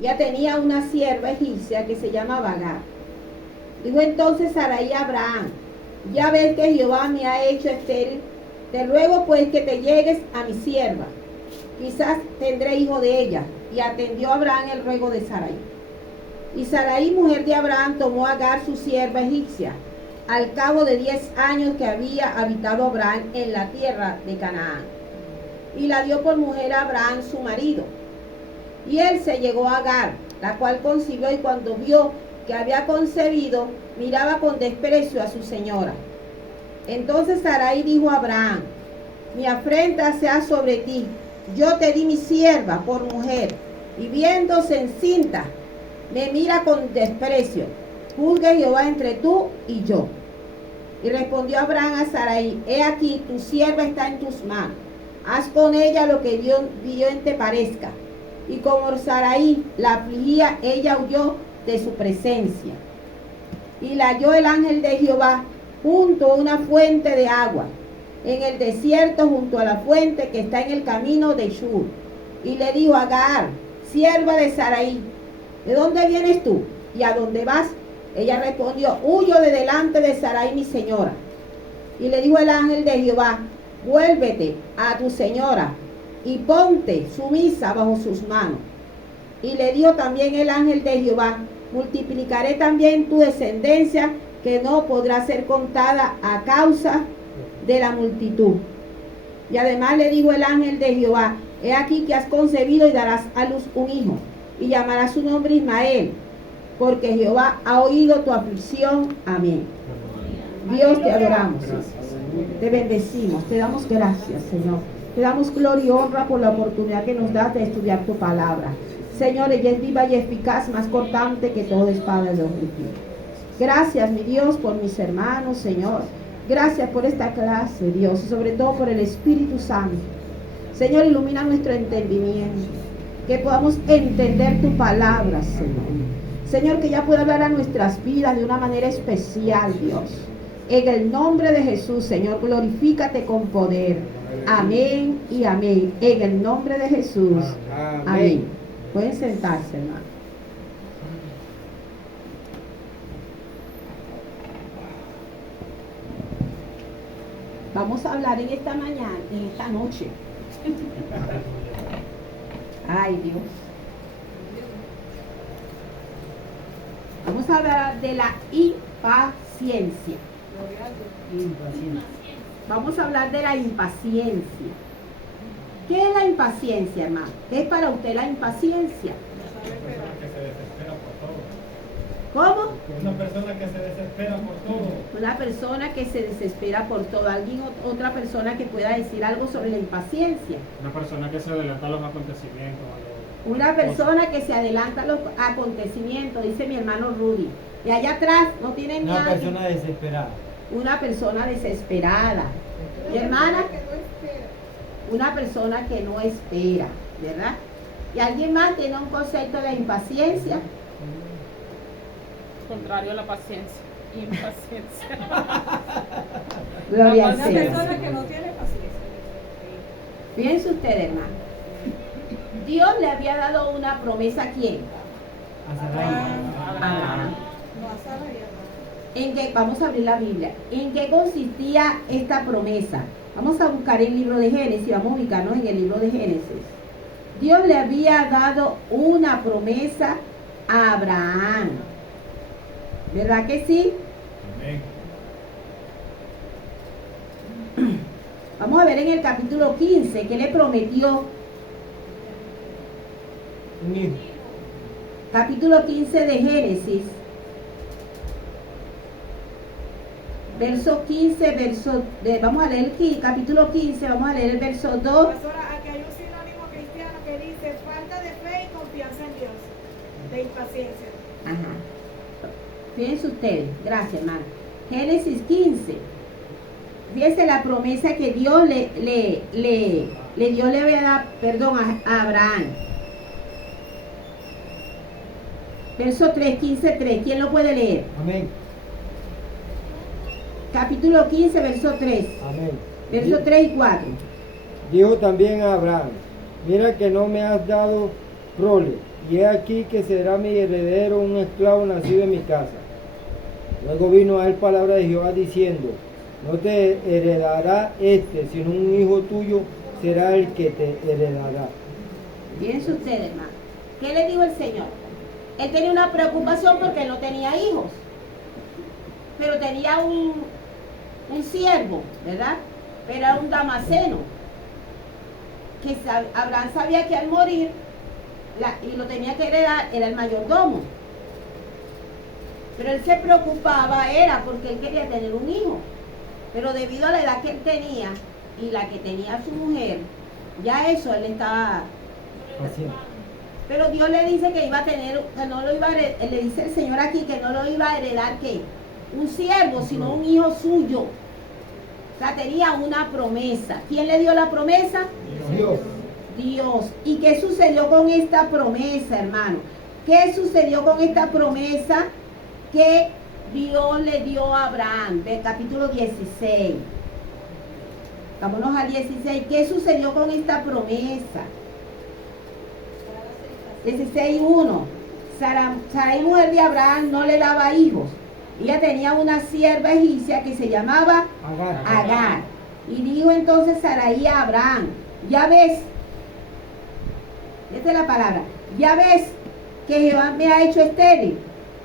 Ella tenía una sierva egipcia que se llamaba Agar. Dijo entonces Sarai a Abraham: ya ves que Jehová me ha hecho estéril, te ruego pues que te llegues a mi sierva, quizás tendré hijo de ella. Y atendió Abraham el ruego de Sarai. Y Sarai, mujer de Abraham, tomó a Agar su sierva egipcia, al cabo de 10 años que había habitado Abraham en la tierra de Canaán, y la dio por mujer a Abraham su marido. Y él se llegó a Agar, la cual concibió, y cuando vio que había concebido, miraba con desprecio a su señora. Entonces Sarai dijo a Abraham: mi afrenta sea sobre ti, yo te di mi sierva por mujer, y viéndose encinta, me mira con desprecio. Juzgue Jehová entre tú y yo. Y respondió Abraham a Sarai: he aquí, tu sierva está en tus manos, haz con ella lo que Dios te parezca. Y como Sarai la afligía, ella huyó de su presencia. Y la halló el ángel de Jehová junto a una fuente de agua, en el desierto, junto a la fuente que está en el camino de Shur. Y le dijo: Agar, sierva de Sarai, ¿de dónde vienes tú? ¿Y a dónde vas? Ella respondió: huyo de delante de Sarai mi señora. Y le dijo el ángel de Jehová: vuélvete a tu señora y ponte sumisa bajo sus manos. Y le dijo también el ángel de Jehová: multiplicaré también tu descendencia, que no podrá ser contada a causa de la multitud. Y además le dijo el ángel de Jehová: he aquí que has concebido y darás a luz un hijo, y llamarás su nombre Ismael, porque Jehová ha oído tu aflicción. Amén. Dios, te adoramos, te bendecimos, te damos gracias, Señor. Te damos gloria y honra por la oportunidad que nos das de estudiar tu palabra. Señor, ella es viva y eficaz, más cortante que toda espada de doble filo. Gracias, mi Dios, por mis hermanos, Señor. Gracias por esta clase, Dios, y sobre todo por el Espíritu Santo. Señor, ilumina nuestro entendimiento, que podamos entender tu palabra, Señor. Señor, que ya pueda hablar a nuestras vidas de una manera especial, Dios. En el nombre de Jesús, Señor, glorifícate con poder. Amén y amén. En el nombre de Jesús. Amén. Pueden sentarse, hermano. Vamos a hablar en esta mañana, en esta noche. Ay, Dios. Vamos a hablar de la impaciencia. Vamos a hablar de la impaciencia. ¿Qué es la impaciencia, hermano? ¿Qué es para usted la impaciencia? ¿Cómo? Una persona que se desespera por todo. Una persona que se desespera por todo. ¿Alguien, otra persona que pueda decir algo sobre la impaciencia? Una persona que se adelanta a los acontecimientos. Una persona que se adelanta a los acontecimientos, dice mi hermano Rudy. Y allá atrás no tienen nada. Una persona desesperada. Una persona desesperada. Mi hermana, una persona que no espera, ¿verdad? ¿Y alguien más tiene un concepto de la impaciencia? Contrario a la paciencia. Impaciencia. Gloria al Una Señor. persona que no tiene paciencia. Fíjense ustedes, hermano. Dios le había dado una promesa a quién. A Abraham. No a Sarai. ¿En qué? Vamos a abrir la Biblia. ¿En qué consistía esta promesa? Vamos a buscar el libro de Génesis, vamos a ubicarnos en el libro de Génesis. Dios le había dado una promesa a Abraham. ¿Verdad que sí? Amén. Vamos a ver en el capítulo 15, ¿qué le prometió? Un hijo. Capítulo 15 de Génesis. Verso 15, vamos a leer el capítulo 15, vamos a leer el verso 2. Pastora, aquí hay un sinónimo cristiano que dice falta de fe y confianza en Dios, de impaciencia. Ajá. Fíjense ustedes, gracias, hermano. Génesis 15. Fíjense la promesa que Dios le había dado, perdón, a Abraham. Verso 3, 15, 3. ¿Quién lo puede leer? Amén. Capítulo 15, verso 3. Amén. Verso 3 y 4. Dijo también a Abraham: mira que no me has dado prole, y he aquí que será mi heredero un esclavo nacido en mi casa. Luego vino a él palabra de Jehová diciendo, no te heredará sino un hijo tuyo será el que te heredará. Fíjense ustedes, hermano. ¿Qué le dijo el Señor? Él tenía una preocupación porque él no tenía hijos, pero tenía un siervo, ¿verdad? Pero era un damaseno, que Abraham sabía que al morir, y lo tenía que heredar, era el mayordomo. Pero él se preocupaba, era porque él quería tener un hijo, pero debido a la edad que él tenía, y la que tenía su mujer, ya eso él estaba... Paciente. Pero Dios le dice que iba a tener, que no lo iba a heredar, le dice el Señor aquí que no lo iba a heredar, ¿qué? Un siervo, sino un hijo suyo. O sea, tenía una promesa. ¿Quién le dio la promesa? Dios. Dios. ¿Y qué sucedió con esta promesa, hermano? ¿Qué sucedió con esta promesa que Dios le dio a Abraham? Del capítulo 16. Vámonos al 16. ¿Qué sucedió con esta promesa? 16:1. Sarai, mujer de Abraham, no le daba hijos. Ella tenía una sierva egipcia que se llamaba Agar. Y dijo entonces Sarai a Abraham, ya ves, esta es la palabra, ya ves que Jehová me ha hecho estéril.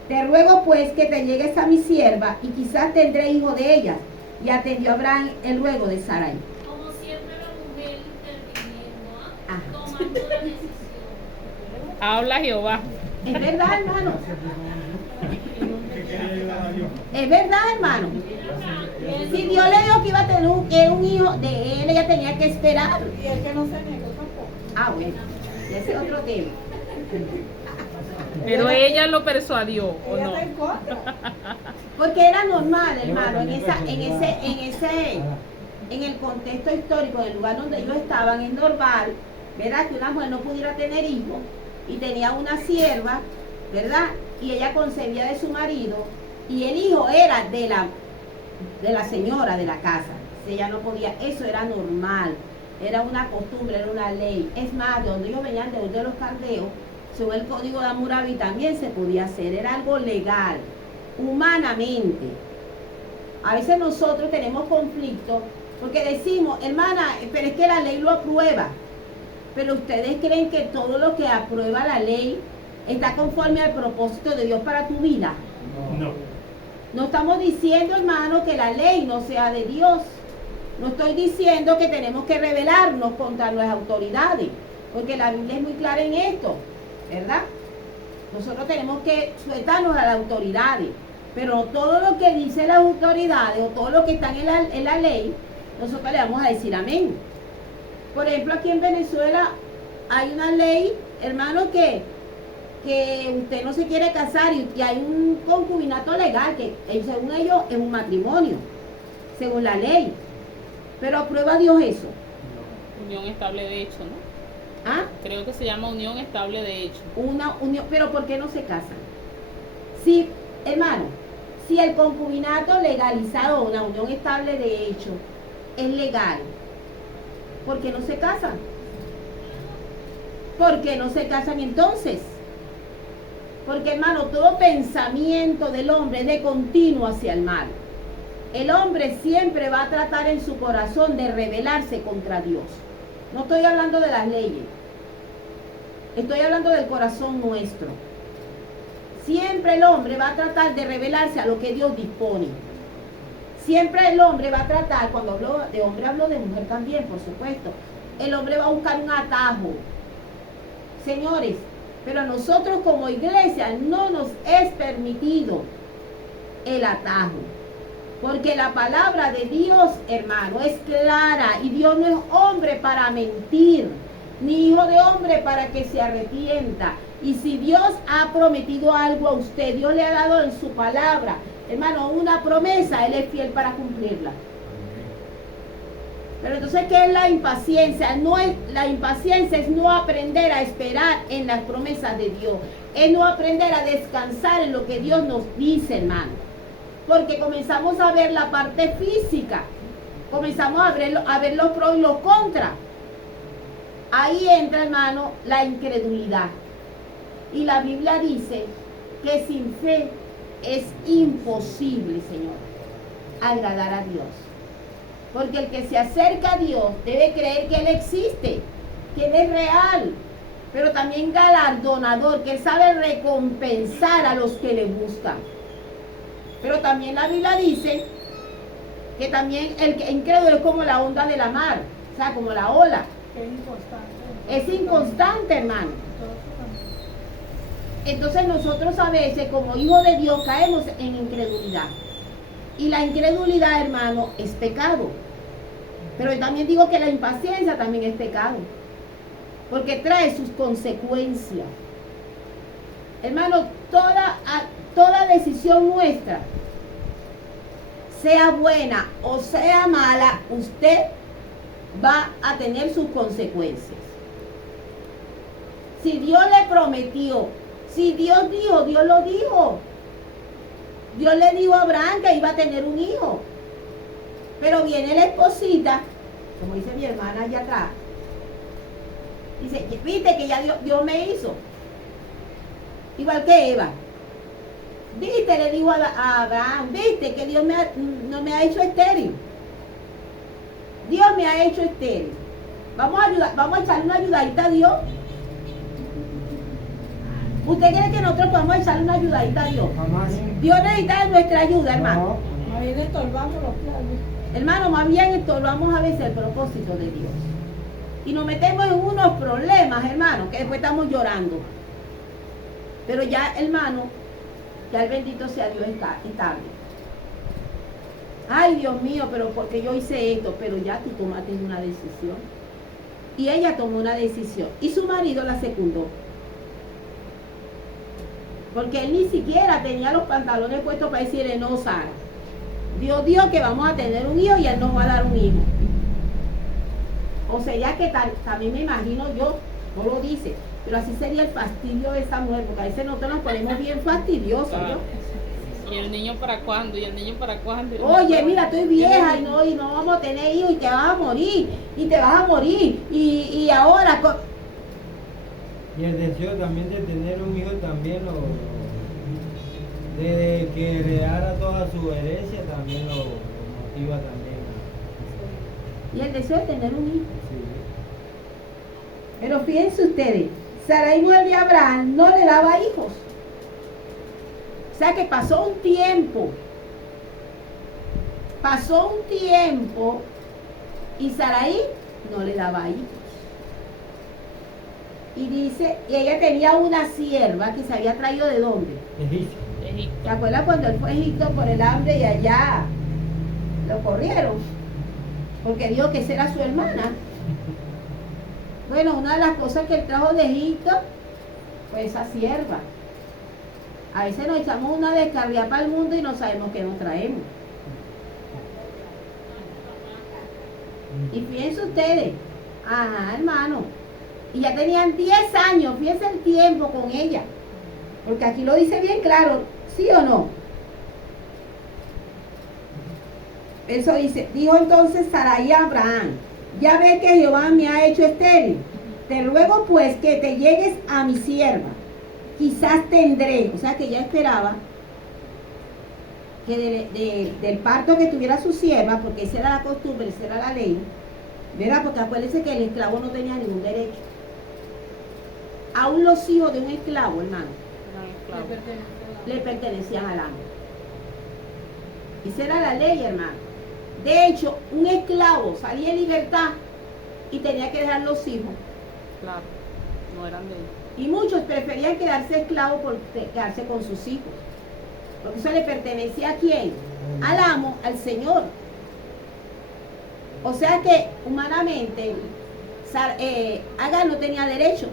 Te ruego pues que te llegues a mi sierva y quizás tendré hijo de ella. Y atendió Abraham el ruego de Sarai. Como siempre la mujer interviniendo, Ajá. tomando la decisión. Habla Jehová. Es verdad, hermano. ¿Qué quería ayudar a Dios? Es verdad, hermano. Si Dios le dijo que iba a tener un hijo de él, ella tenía que esperar. Y el que no se negó tampoco. Ah, bueno, ese es otro tema. Pero ella lo persuadió, ¿o Ella no? está en contra. Porque era normal, hermano, en el contexto histórico del lugar donde ellos estaban, es normal, ¿verdad? Que una mujer no pudiera tener hijos y tenía una sierva, ¿verdad? Y ella concebía de su marido y el hijo era de la señora de la casa. Si ella no podía, eso era normal, era una costumbre, era una ley. Es más, de donde ellos venían, de los caldeos, según el código de Hammurabi también se podía hacer, era algo legal, humanamente. A veces nosotros tenemos conflictos porque decimos, hermana, pero es que la ley lo aprueba. Pero ustedes creen que todo lo que aprueba la ley está conforme al propósito de Dios para tu vida. No. No estamos diciendo, hermano, que la ley no sea de Dios. No estoy diciendo que tenemos que rebelarnos contra las autoridades, porque la Biblia es muy clara en esto, ¿verdad? Nosotros tenemos que sujetarnos a las autoridades, pero no todo lo que dicen las autoridades o todo lo que está en la ley, nosotros le vamos a decir amén. Por ejemplo, aquí en Venezuela hay una ley, hermano, que usted no se quiere casar y hay un concubinato legal que según ellos es un matrimonio, según la ley. Pero aprueba Dios eso. Unión estable de hecho, ¿no? ¿Ah? Creo que se llama unión estable de hecho. Una unión, pero ¿por qué no se casan? Si, hermano, si el concubinato legalizado o una unión estable de hecho es legal, ¿por qué no se casan? ¿Por qué no se casan entonces? Porque, hermano, todo pensamiento del hombre es de continuo hacia el mal. El hombre siempre va a tratar en su corazón de rebelarse contra Dios. No estoy hablando de las leyes. Estoy hablando del corazón nuestro. Siempre el hombre va a tratar de rebelarse a lo que Dios dispone. Siempre el hombre va a tratar, cuando hablo de hombre hablo de mujer también, por supuesto. El hombre va a buscar un atajo. Señores, pero a nosotros como iglesia no nos es permitido el atajo. Porque la palabra de Dios, hermano, es clara. Y Dios no es hombre para mentir, ni hijo de hombre para que se arrepienta. Y si Dios ha prometido algo a usted, Dios le ha dado en su palabra, hermano, una promesa, Él es fiel para cumplirla. Pero entonces, ¿qué es la impaciencia? La impaciencia es no aprender a esperar en las promesas de Dios. Es no aprender a descansar en lo que Dios nos dice, hermano. Porque comenzamos a ver la parte física. Comenzamos a ver los pros y los contras. Ahí entra, hermano, la incredulidad. Y la Biblia dice que sin fe es imposible, Señor, agradar a Dios. Porque el que se acerca a Dios debe creer que Él existe, que Él es real, pero también galardonador, que Él sabe recompensar a los que le buscan. Pero también la Biblia dice que también el que incrédulo es como la onda de la mar, o sea, como la ola. Que es inconstante. Es inconstante, hermano. Entonces nosotros a veces como hijos de Dios caemos en incredulidad. Y la incredulidad, hermano, es pecado. Pero yo también digo que la impaciencia también es pecado. Porque trae sus consecuencias. Hermano, toda decisión nuestra, sea buena o sea mala, usted va a tener sus consecuencias. Si Dios le prometió, si Dios dijo, Dios lo dijo. Dios le dijo a Abraham que iba a tener un hijo. Pero viene la esposita, como dice mi hermana allá atrás. Dice, viste que ya Dios me hizo. Igual que Eva. Viste, le dijo a Abraham, viste que Dios no me ha hecho estéril. Dios me ha hecho estéril. Vamos a echarle una ayudadita a Dios. ¿Usted cree que nosotros podemos echarle una ayudadita a Dios? Jamás. Dios necesita de nuestra ayuda, hermano. Más bien estorbamos los planes. Hermano, más bien estorbamos a veces el propósito de Dios. Y nos metemos en unos problemas, hermano, que después estamos llorando. Pero ya, hermano, ya el bendito sea Dios estable. Ay, Dios mío, pero porque yo hice esto, pero ya tú tomaste una decisión. Y ella tomó una decisión. Y su marido la secundó. Porque él ni siquiera tenía los pantalones puestos para decirle, no, Sara. Dios dijo que vamos a tener un hijo y Él nos va a dar un hijo. O sería que también me imagino yo, no lo dice, pero así sería el fastidio de esa mujer, porque a veces nosotros nos ponemos bien fastidiosos, ¿no? ¿Y el niño para cuándo? ¿Y el niño para cuándo? Oye, mira, estoy vieja y no vamos a tener hijos y te vas a morir, y te vas a morir, y ahora... Y el deseo también de tener un hijo también de que heredara toda su herencia también lo motiva también. Y el deseo de tener un hijo. Sí. Pero fíjense ustedes, Sarai, mujer de Abraham, no le daba hijos. O sea que pasó un tiempo y Sarai no le daba hijos. Y dice, y ella tenía una sierva que se había traído ¿de dónde? Egipcio. ¿Se acuerdan cuando él fue a Egipto por el hambre y allá lo corrieron? Porque dijo que esa era su hermana. Bueno, una de las cosas que él trajo de Egipto fue esa sierva. A veces nos echamos una descarga para el mundo y no sabemos qué nos traemos. Y fíjense ustedes, ajá, hermano, y ya tenían 10 años, fíjense el tiempo con ella. Porque aquí lo dice bien claro, ¿sí o no? Eso dice, dijo entonces Sarai a Abraham, ya ves que Jehová me ha hecho estéril, te ruego pues que te llegues a mi sierva, quizás tendré, o sea que ella esperaba que del parto que tuviera su sierva, porque esa era la costumbre, esa era la ley, ¿verdad? Porque acuérdense que el esclavo no tenía ningún derecho. Aún los hijos de un esclavo, hermano, le pertenecían al amo. Esa era la ley, hermano. De hecho, un esclavo salía en libertad y tenía que dejar los hijos. Claro, no eran de ellos. Y muchos preferían quedarse esclavos por quedarse con sus hijos. Porque eso le pertenecía ¿a quién? Al amo, al Señor. O sea que humanamente Agar no tenía derecho.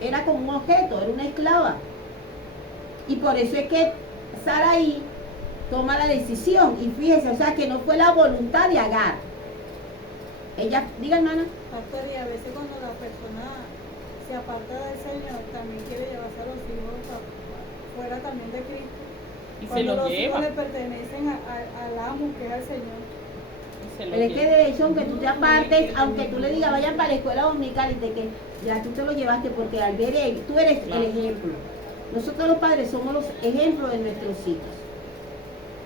Era como un objeto, era una esclava. Y por eso es que Sarai toma la decisión. Y fíjese, o sea que no fue la voluntad de Agar. Ella, diga hermana. Pastor, y a veces cuando la persona se aparta del Señor, también quiere llevarse a los hijos fuera también de Cristo. Y se Cuando los los lleva. hijos le pertenecen al amo, que es al Señor. Y Se lo Pero es que lleva. de hecho, aunque tú te apartes, aunque tú le digas vayan para la escuela dominical y te que ya tú te lo llevaste porque al ver él, tú eres Claro. el ejemplo. Nosotros los padres somos los ejemplos de nuestros hijos.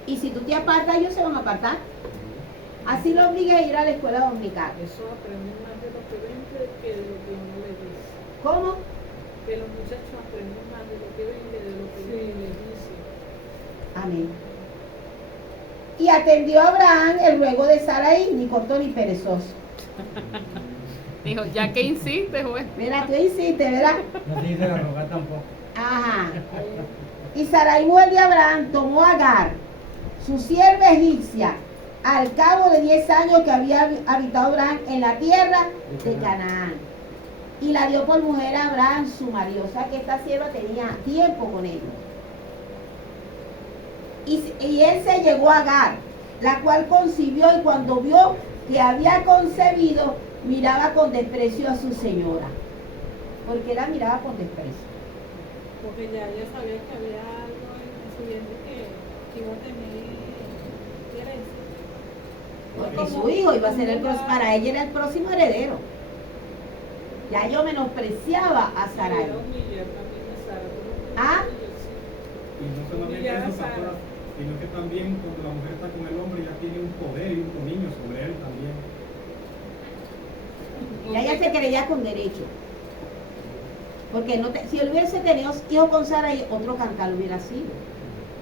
Y si tú te apartas, ellos se van a apartar. Así lo obligues a ir a la escuela dominical. Eso aprenden más de lo que ven que de lo que uno les dice. ¿Cómo? Que los muchachos aprenden más de lo que ven que de lo que uno les dice. Amén. Y atendió a Abraham el ruego de Sarai, ni corto ni perezoso. Dijo, ya que insiste, juez. Mira, tú hiciste, ¿verdad? No se dice la rogar tampoco. Ajá. Y Sarai, mujer de Abraham, tomó a Agar, su sierva egipcia, al cabo de 10 años que había habitado Abraham en la tierra de Canaán. Y la dio por mujer a Abraham, su marido. O sea que esta sierva tenía tiempo con ellos. Y él se llegó a Agar, la cual concibió, y cuando vio que había concebido, miraba con desprecio a su señora. Porque la miraba con desprecio. Porque ya ella sabía que había algo en su vientre que iba a tener herencia. Porque su hijo iba a ser para ella era el próximo heredero. Ya yo menospreciaba a Sarai. Era humillar también a Sara. ¿Ah? Y no solamente eso, pastora, sino que también cuando la mujer está con el hombre ya tiene un poder y un dominio sobre él también. Ya ella se creía con derecho. Porque si él hubiese tenido hijo con Sarai, otro cantar hubiera sido.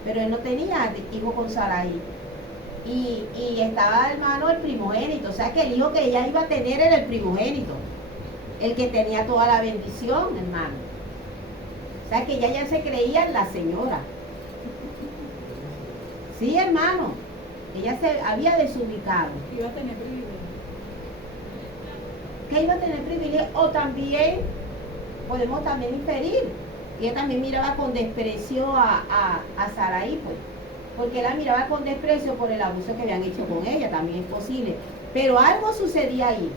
Pero él no tenía hijo con Sarai. Y estaba, hermano, el primogénito. O sea que el hijo que ella iba a tener era el primogénito. El que tenía toda la bendición, hermano. O sea que ella ya se creía la señora. Sí, hermano. Ella se había desubicado. Iba a tener privilegio. Que iba a tener privilegio. O también, podemos también inferir, que ella también miraba con desprecio a Sarai, pues. Porque la miraba con desprecio por el abuso que habían hecho con ella, también es posible. Pero algo sucedía ahí.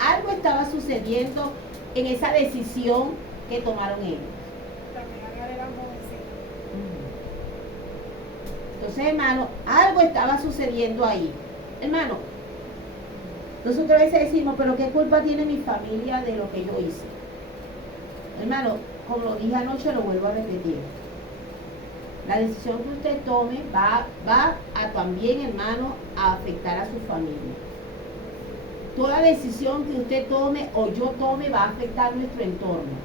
Algo estaba sucediendo en esa decisión que tomaron ellos. También Agar era jovencita. Entonces, hermano, algo estaba sucediendo ahí. Hermano, nosotros a veces decimos, pero ¿qué culpa tiene mi familia de lo que yo hice? Hermano, como lo dije anoche, lo vuelvo a repetir. La decisión que usted tome va a también, hermano, a afectar a su familia. Toda decisión que usted tome o yo tome va a afectar nuestro entorno.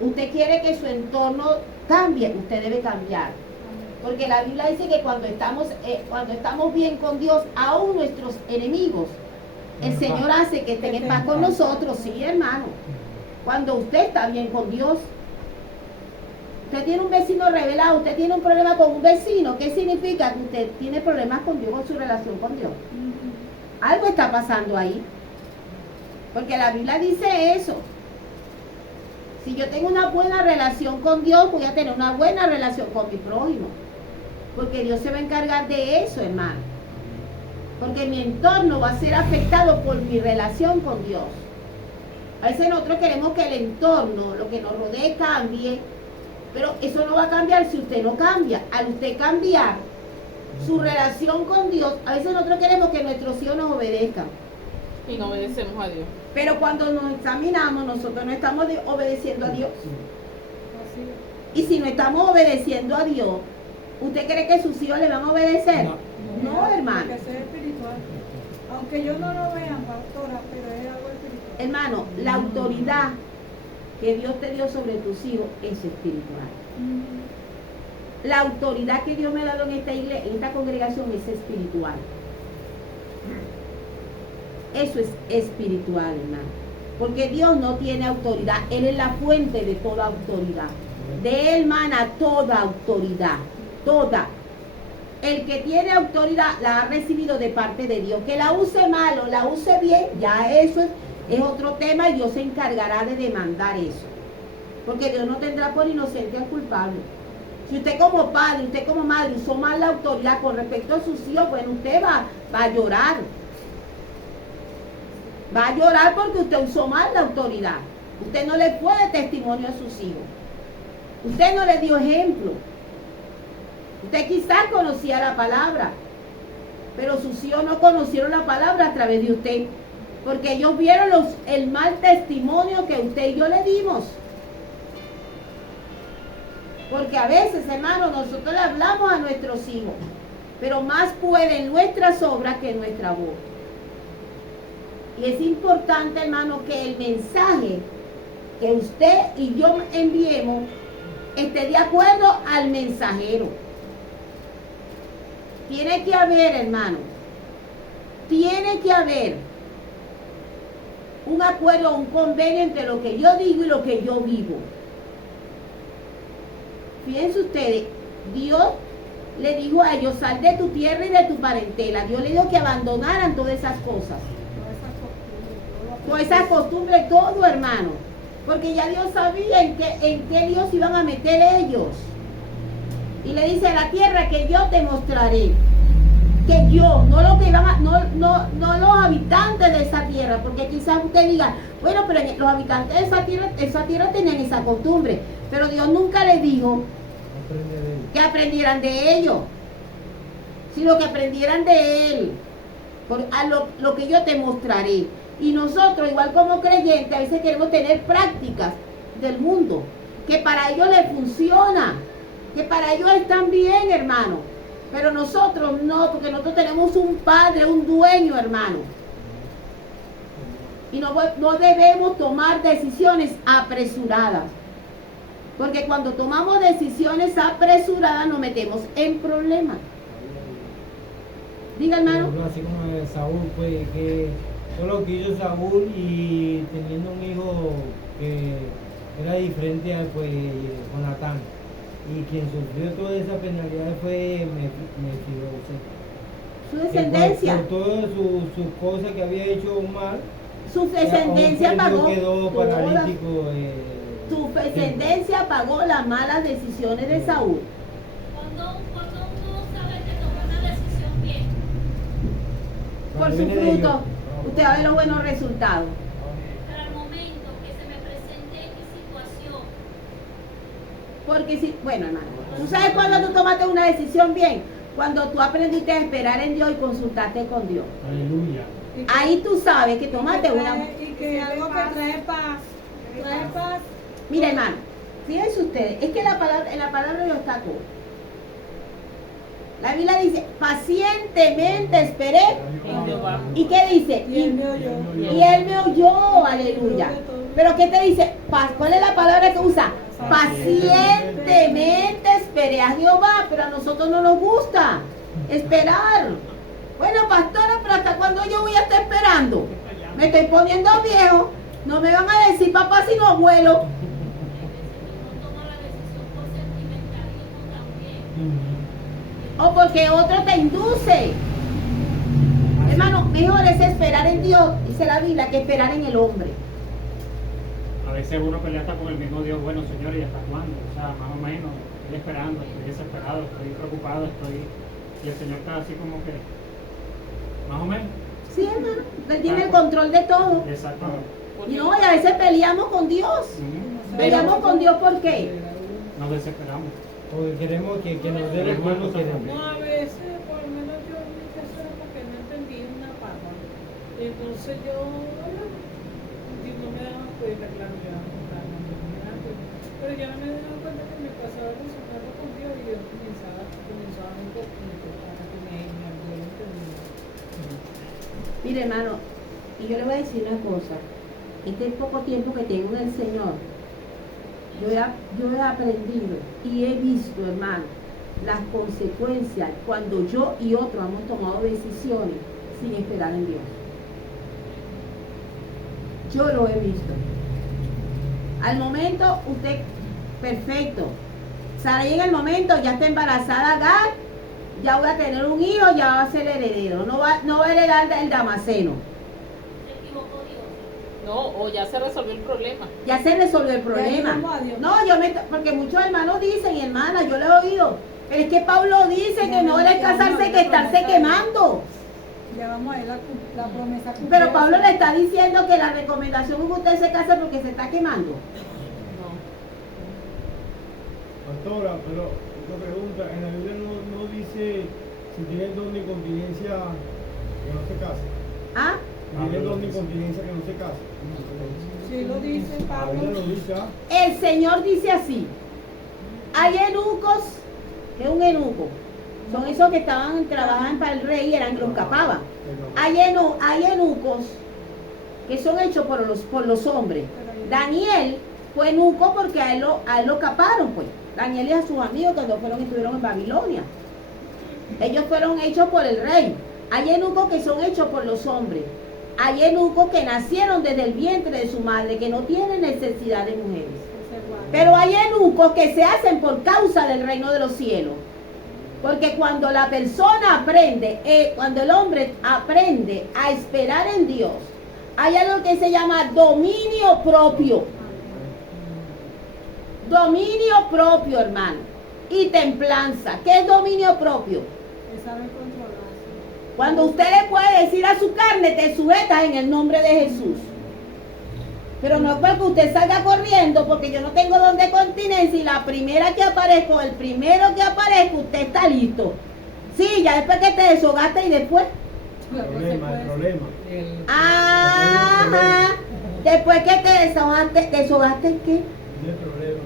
Usted quiere que su entorno cambie, usted debe cambiar. Porque la Biblia dice que cuando estamos bien con Dios, aún nuestros enemigos, el Señor hace que estén en paz con nosotros, sí, hermano. Cuando usted está bien con Dios, usted tiene un vecino revelado, usted tiene un problema con un vecino, ¿qué significa? Que usted tiene problemas con Dios, con su relación con Dios. Algo está pasando ahí. Porque la Biblia dice eso. Si yo tengo una buena relación con Dios, voy a tener una buena relación con mi prójimo. Porque Dios se va a encargar de eso, hermano. Porque mi entorno va a ser afectado por mi relación con Dios. A veces nosotros queremos que el entorno, lo que nos rodee, cambie. Pero eso no va a cambiar si usted no cambia. Al usted cambiar su relación con Dios, a veces nosotros queremos que nuestros hijos nos obedezcan. Y no obedecemos a Dios. Pero cuando nos examinamos, nosotros no estamos obedeciendo a Dios. Así. Y si no estamos obedeciendo a Dios, ¿usted cree que sus hijos le van a obedecer? No, hermano. Porque eso es espiritual. Aunque ellos no lo vean, pastora, pero es algo espiritual. Hermano, la autoridad que Dios te dio sobre tus hijos es espiritual. La autoridad que Dios me ha dado en esta iglesia, en esta congregación, es espiritual. Eso es espiritual, hermano. Porque Dios no tiene autoridad. Él es la fuente de toda autoridad. De Él mana toda autoridad. Toda. El que tiene autoridad la ha recibido de parte de Dios. Que la use mal o la use bien, ya eso es otro tema y Dios se encargará de demandar eso. Porque Dios no tendrá por inocente al culpable. Si usted como padre, usted como madre usó mal la autoridad con respecto a sus hijos, bueno, usted va a llorar. Va a llorar porque usted usó mal la autoridad. Usted no le fue de testimonio a sus hijos. Usted no le dio ejemplo. Usted quizás conocía la palabra, pero sus hijos no conocieron la palabra a través de usted, porque ellos vieron el mal testimonio que usted y yo le dimos. Porque a veces, hermano, nosotros le hablamos a nuestros hijos, pero más pueden nuestras obras que nuestra voz. Y es importante, hermano, que el mensaje que usted y yo enviemos esté de acuerdo al mensajero. Tiene que haber, hermano, tiene que haber un acuerdo, un convenio entre lo que yo digo y lo que yo vivo. Fíjense ustedes, Dios le dijo a ellos, sal de tu tierra y de tu parentela. Dios le dijo que abandonaran todas esas cosas. Todas esas costumbres, todo, hermano. Porque ya Dios sabía en qué Dios iban a meter ellos. Y le dice, la tierra que yo te mostraré. Que yo, no lo que iban a, no los habitantes de esa tierra. Porque quizás usted diga, bueno, pero los habitantes de esa tierra tenían esa costumbre. Pero Dios nunca les dijo que aprendieran de ellos, sino que aprendieran de Él. Lo que yo te mostraré. Y nosotros, igual como creyentes, a veces queremos tener prácticas del mundo, que para ellos les funciona, que para ellos están bien, hermano. Pero nosotros no, porque nosotros tenemos un Padre, un dueño, hermano. Y no debemos tomar decisiones apresuradas. Porque cuando tomamos decisiones apresuradas nos metemos en problemas. Diga, hermano. Así como de Saúl, pues, que todo lo que hizo Saúl y teniendo un hijo que era diferente a pues, Jonatán. Y quien sufrió toda esa penalidad fue Mefiboset. Su descendencia. Por todas sus cosas que había hecho mal. Su descendencia pagó. Quedó paralítico. Su descendencia pagó las malas decisiones de Saúl. Cuando uno sabe que tomó una decisión bien, Por su fruto, usted va a ver los buenos resultados. pero al momento que se me presente X situación, Porque si, bueno, hermano, ¿tú sabes cuándo tú tomaste una decisión bien? Cuando tú aprendiste a esperar en Dios y consultaste con Dios. Aleluya. Ahí tú sabes que tomaste una... Y que algo que trae paz. Trae paz. Mira, hermano, fíjense ustedes, es que en la palabra de Dios está todo. La Biblia dice, pacientemente esperé. En Jehová. ¿Y qué dice? Y él me oyó. Y él me oyó, aleluya. Pero ¿qué te dice? ¿Cuál es la palabra que usa? Pacientemente esperé a Jehová, pero a nosotros no nos gusta esperar. Bueno, pastora, pero ¿hasta cuándo yo voy a estar esperando? Me estoy poniendo viejo. No me van a decir papá sino abuelo. hay veces que uno toma la decisión por sentimentalismo también. O porque otro te induce. Hermano, mejor es esperar en Dios, dice la Biblia, que esperar en el hombre. A veces uno pelea hasta con el mismo Dios, bueno, Señor, ¿y hasta cuándo? O sea, más o menos, estoy esperando, estoy desesperado, estoy preocupado, y el Señor está así como que, más o menos. Sí, hermano, Él tiene el control de todo. Exactamente. Y no, y a veces peleamos con Dios. Peleamos con Dios, ¿por qué? Nos desesperamos. Porque queremos que nos dé el pueblo que queremos. No, a veces, por lo menos yo en mi caso era porque no entendí una palabra. Entonces yo, si no me daba cuenta, claro, yo no me daba cuenta. Pero ya me daba cuenta que me pasaba resolverlo con Dios y yo comenzaba un poquito para que me abriera el entendimiento. Mire, hermano, y yo le voy a decir una cosa. Este poco tiempo que tengo en el Señor, yo he aprendido y he visto, hermano, las consecuencias cuando yo y otros hemos tomado decisiones sin esperar en Dios. Yo lo he visto. Al momento, usted, perfecto. Sara llega el momento, ya está embarazada Agar, ya voy a tener un hijo, ya va a ser heredero, no va a heredar el Damaseno. Se equivocó Dios. No, o ya se resolvió el problema. Ya se resolvió el problema. ayudamos a Dios. No, porque muchos hermanos dicen, y hermanas, yo lo he oído, pero es que Pablo dice que no es casarse que estarse quemando. Ya vamos a ver la promesa. Pero Pablo le está diciendo que la recomendación es que usted se case porque se está quemando. No. Pastora, pero otra pregunta, en la Biblia no dice Si tienen don de incontinencia, que no se case. ¿Ah? Si tienen don de incontinencia, que no se case. Sí lo dice A veces Pablo. lo dice, ¿ah? El Señor dice así. Hay eunucos, ¿qué es un eunuco? Son esos que trabajaban para el rey y los capaban. Hay eunucos que son hechos por los hombres. Daniel fue eunuco porque a él lo caparon, pues. Daniel y a sus amigos cuando estuvieron en Babilonia. Ellos fueron hechos por el rey. Hay eunucos que son hechos por los hombres. Hay eunucos que nacieron desde el vientre de su madre, que no tienen necesidad de mujeres. Pero hay eunucos que se hacen por causa del reino de los cielos. Porque cuando la persona aprende, cuando el hombre aprende a esperar en Dios, hay algo que se llama dominio propio. Dominio propio, hermano. Y templanza. ¿Qué es dominio propio? Que sabe controlarse. Cuando usted le puede decir a su carne, te sujetas en el nombre de Jesús. Pero no es porque usted salga corriendo, porque yo no tengo don de continencia y la primera que aparezco, el primero que aparezco, usted está listo. Sí, ya después que te deshogaste y después. El problema. Ajá. Después que te deshogaste, ¿qué? El problema.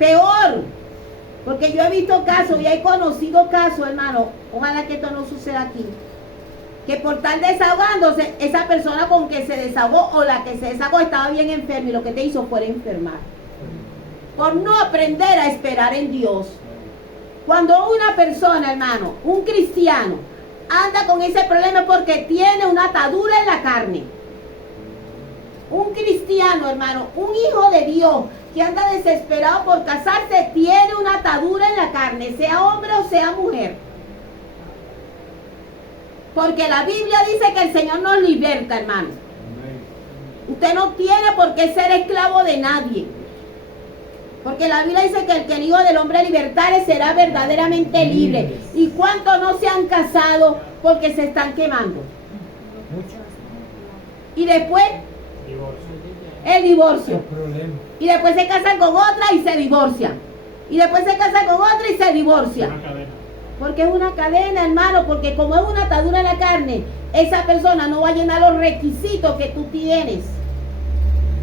Peor. Porque yo he visto casos y he conocido casos, hermano. Ojalá que esto no suceda aquí. Que por estar desahogándose, esa persona con que se desahogó o la que se desahogó estaba bien enferma y lo que te hizo fue enfermar. Por no aprender a esperar en Dios. Cuando una persona, hermano, un cristiano, anda con ese problema porque tiene una atadura en la carne. Un cristiano, hermano, un hijo de Dios que anda desesperado por casarse, tiene una atadura en la carne, sea hombre o sea mujer. Porque la Biblia dice que el Señor nos liberta, hermano. Usted no tiene por qué ser esclavo de nadie. Porque la Biblia dice que el Hijo del Hombre libertare será verdaderamente libre. ¿Y cuántos no se han casado porque se están quemando? Y después, el divorcio. Y después se casan con otra y se divorcian. Y después se casan con otra y se divorcian. Una cadena. Porque es una cadena, hermano, porque como es una atadura en la carne, esa persona no va a llenar los requisitos que tú tienes.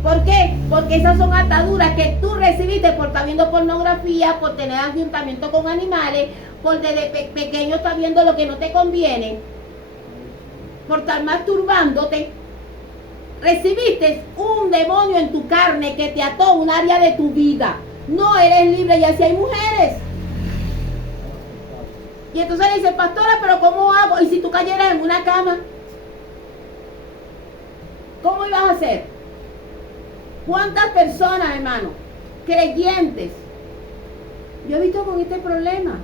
¿Por qué? Porque esas son ataduras que tú recibiste por estar viendo pornografía, por tener ayuntamiento con animales, por desde pequeño estar viendo lo que no te conviene, por estar masturbándote. Recibiste un demonio en tu carne que te ató un área de tu vida. No eres libre y así hay mujeres. Y entonces le dice, pastora, pero ¿cómo hago? ¿Y si tú cayeras en una cama? ¿Cómo ibas a hacer? ¿Cuántas personas, hermano, creyentes, yo he visto con este problema?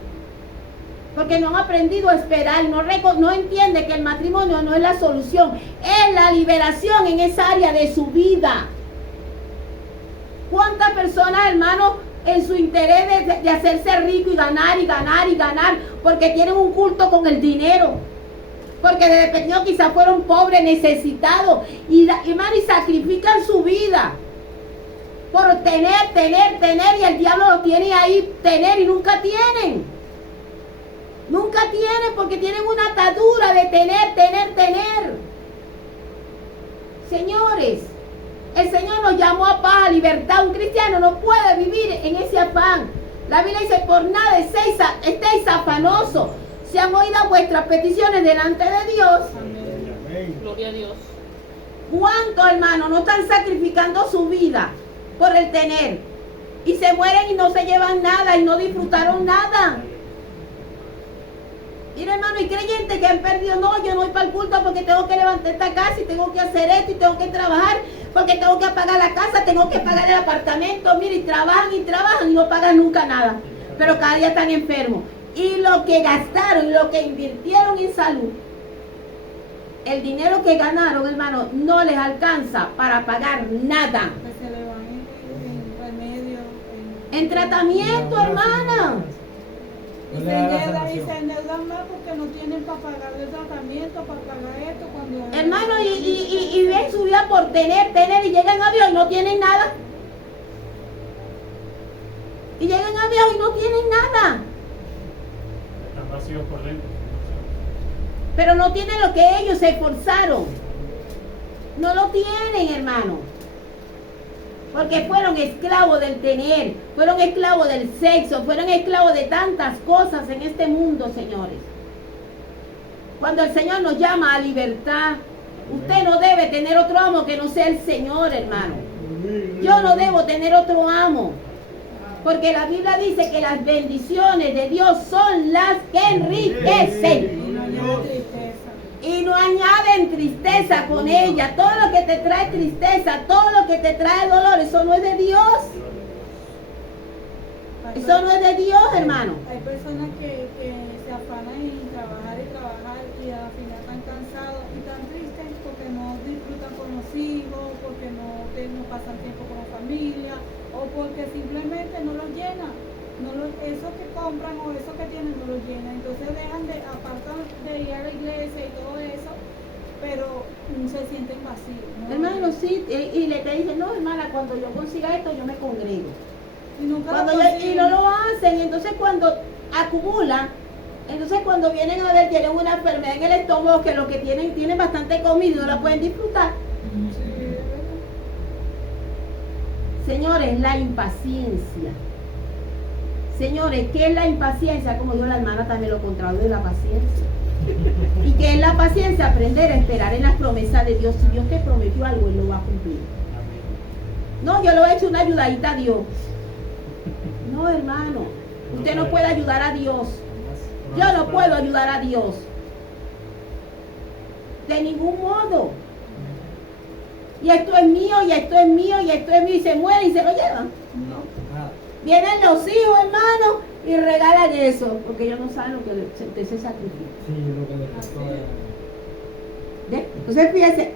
Porque no han aprendido a esperar, no entiende que el matrimonio no es la solución, es la liberación en esa área de su vida. ¿Cuántas personas, hermano, en su interés de hacerse rico y ganar, porque tienen un culto con el dinero? Porque desde pequeño quizás fueron pobres, necesitados, y hermano, y sacrifican su vida por tener, y el diablo lo tiene ahí, tener, y nunca tienen. Nunca tienen porque tienen una atadura de tener. Señores, el Señor nos llamó a paz, a libertad. Un cristiano no puede vivir en ese afán. La Biblia dice, por nada estéis afanosos. Sean oídas vuestras peticiones delante de Dios. Amén. Gloria a Dios. ¿Cuántos, hermanos, no están sacrificando su vida por el tener? Y se mueren y no se llevan nada y no disfrutaron nada. Mira, hermano, hay creyentes que han perdido, no, yo no voy para el culto porque tengo que levantar esta casa y tengo que hacer esto y tengo que trabajar porque tengo que pagar la casa, tengo que pagar el apartamento. Mira, y trabajan y no pagan nunca nada. Pero cada día están enfermos. Y lo que gastaron, lo que invirtieron en salud, el dinero que ganaron, hermano, no les alcanza para pagar nada. Que se le van en remedio. En tratamiento, hermana. Y se endeudan más porque no tienen para pagar el tratamiento, para pagar esto. Cuando Hermano, y ven su vida por tener, y llegan a Dios y no tienen nada. Y llegan a Dios y no tienen nada. Están vacíos por dentro. pero no tienen lo que ellos se esforzaron. No lo tienen, hermano. Porque fueron esclavos del tener, fueron esclavos del sexo, fueron esclavos de tantas cosas en este mundo, señores. Cuando el Señor nos llama a libertad, usted no debe tener otro amo que no sea el Señor, hermano. Yo no debo tener otro amo. Porque la Biblia dice que las bendiciones de Dios son las que enriquecen. Y no añade tristeza. Y no añaden tristeza con ella. Todo lo que te trae tristeza, todo lo que te trae dolor, eso no es de Dios. Eso no es de Dios, hermano. Hay personas que se afanan en trabajar y al final están cansados y tan tristes porque no disfrutan con los hijos, porque no pasan tiempo con la familia o porque simplemente no los llenan. Eso que compran o eso que tienen no los llenan. Entonces apartan de ir a la iglesia y todo eso, pero se sienten vacíos, ¿no? Hermano, sí, y le te dicen, no, hermana, cuando yo consiga esto, yo me congrego. Y nunca Cuando lo y consiguen. no lo hacen, entonces cuando acumulan, entonces cuando vienen a ver, tienen una enfermedad en el estómago, que lo que tienen bastante comida y no la pueden disfrutar. Sí, es verdad. Señores, la impaciencia. Señores, ¿qué es la impaciencia? Como dijo la hermana, también lo contrario de la paciencia. ¿Y qué es la paciencia? Aprender a esperar en las promesas de Dios. Si Dios te prometió algo, Él lo va a cumplir. No, yo le voy a echar una ayudadita a Dios. No, hermano. Usted no puede ayudar a Dios. Yo no puedo ayudar a Dios. De ningún modo. Y esto es mío, y esto es mío, y esto es mío, y se muere y se lo llevan. Vienen los hijos, hermano, y regalan eso, porque ellos no saben lo que usted se sacrifica. Sí, lo que le costó a ella. ¿Ve? Entonces fíjense,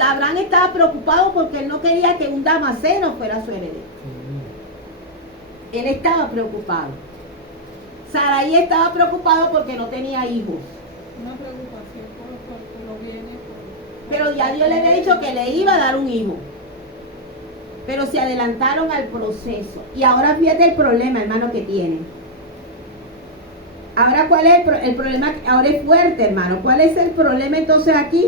Abraham estaba preocupado porque él no quería que un damaseno fuera su heredero. Sí. Él estaba preocupado. Sarai estaba preocupado porque no tenía hijos. Una preocupación por los bienes. Pero ya Dios le había dicho que le iba a dar un hijo. Pero se adelantaron al proceso. Y ahora fíjate el problema, hermano, que tienen. Ahora, ¿cuál es el problema? Ahora es fuerte, hermano. ¿Cuál es el problema entonces aquí?